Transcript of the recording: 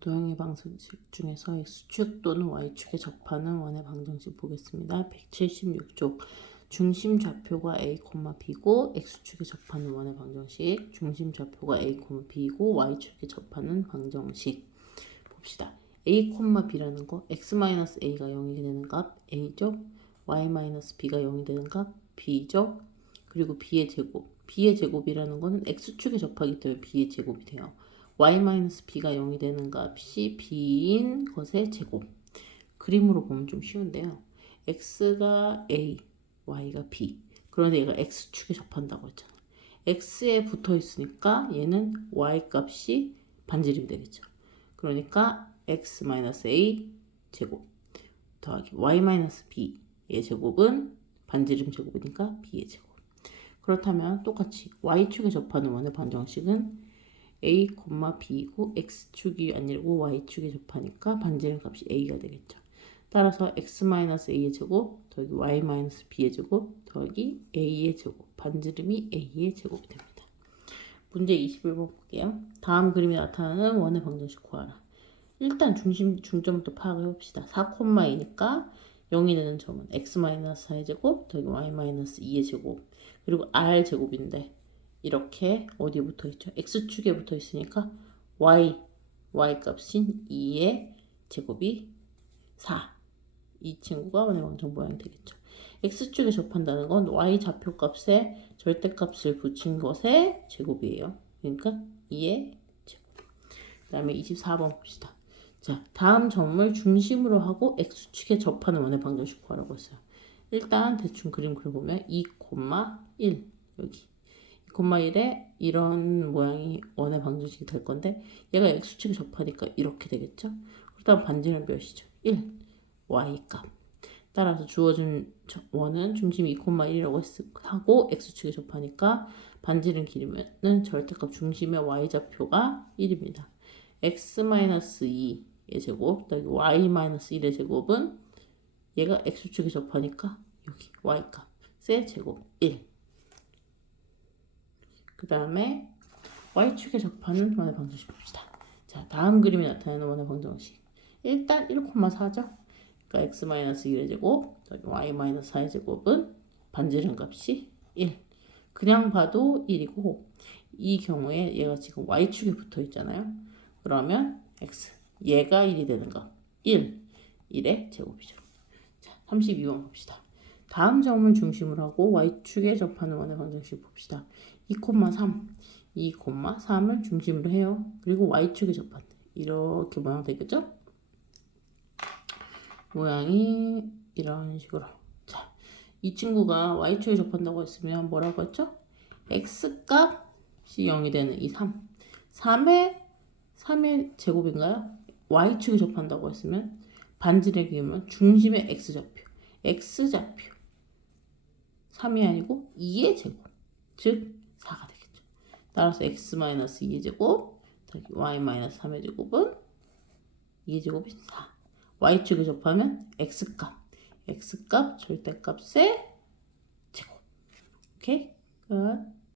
도형의 방정식 중에서 x축 또는 y축에 접하는 원의 방정식 보겠습니다. 176쪽 중심 좌표가 a, b고 x축에 접하는 원의 방정식 중심 좌표가 a, b고 y축에 접하는 방정식 봅시다. a, b라는 거 x-a가 0이 되는 값 a죠. y-b가 0이 되는 값 b죠. 그리고 b의 제곱 b의 제곱이라는 거는 x축에 접하기 때문에 b의 제곱이 돼요. Y-b가 0이 되는 값이 b인 것의 제곱. 그림으로 보면 좀 쉬운데요. x가 a, y가 b. 그런데 얘가 x축에 접한다고 했잖아. x에 붙어 있으니까 얘는 y 값이 반지름이 되겠죠. 그러니까 x-a 제곱 더하기 y-b의 제곱은 반지름 제곱이니까 b의 제곱. 그렇다면 똑같이 y축에 접하는 원의 방정식은 a, b이고 x축이 아니고 y축에 접하니까 반지름 값이 a가 되겠죠. 따라서 x-a의 제곱 더하기 y-b의 제곱 더하기 a의 제곱 반지름이 a의 제곱이 됩니다. 문제 21번 볼게요. 다음 그림에 나타나는 원의 방정식 구하라. 일단 중심 중점부터 파악을 해봅시다. 4,2니까 0이 되는 점은 x-4의 제곱 더하기 y-2의 제곱 그리고 r 제곱인데 이렇게 어디에 붙어 있죠? x축에 붙어 있으니까 y y 값인 2의 제곱이 4. 이 친구가 원의 방정 모양이 되겠죠. x축에 접한다는 건 y 좌표 값에 절대값을 붙인 것의 제곱이에요. 그러니까 2의 제곱. 그 다음에 24번 봅시다. 자, 다음 점을 중심으로 하고 x축에 접하는 원의 방정식 구하라고 했어요. 일단 대충 그림 그려보면 2,1 여기 2,1에 이런 모양이 원의 방정식이 될 건데 얘가 x축에 접하니까 이렇게 되겠죠. 그다음 반지름 몇이죠? 1 y값. 따라서 주어진 원은 중심 2,1이라고 하고 x축에 접하니까 반지름 길이면은 절대값 중심의 y좌표가 1입니다. x-2의 제곱 더하기 y-1의 제곱은 얘가 x축에 접하니까 여기 y값의 제곱 1. 그 다음에 y축에 접하는 원의 방정식 봅시다. 자, 다음 그림에 나타내는 원의 방정식. 일단 1,4죠. 그러니까 x-1의 제곱 더하기 y-4의 제곱은 반지름 값이 1. 그냥 봐도 1이고 이 경우에 얘가 지금 y축에 붙어 있잖아요. 그러면 x 얘가 1이 되는 값 1. 1의 제곱이죠. 자, 32번 봅시다. 다음 점을 중심으로 하고 y축에 접하는 원의 방정식 봅시다. 2,3 2,3을 중심으로 해요. 그리고 y축에 접한다. 이렇게 모양 되겠죠? 모양이 이런 식으로. 자, 이 친구가 y축에 접한다고 했으면 뭐라고 했죠? x값이 0이 되는 이 3. 3의 3의 제곱인가요? y축에 접한다고 했으면 반지름의 비면 중심의 x좌표. x좌표. 3이 아니고 2의 제곱. 즉 4가 되겠죠. 따라서 x-2의 제곱 더하기 y-3의 제곱은 2의 제곱이 4. y축에 접하면 x값. x값 절대값의 제곱. 오케이? 끝.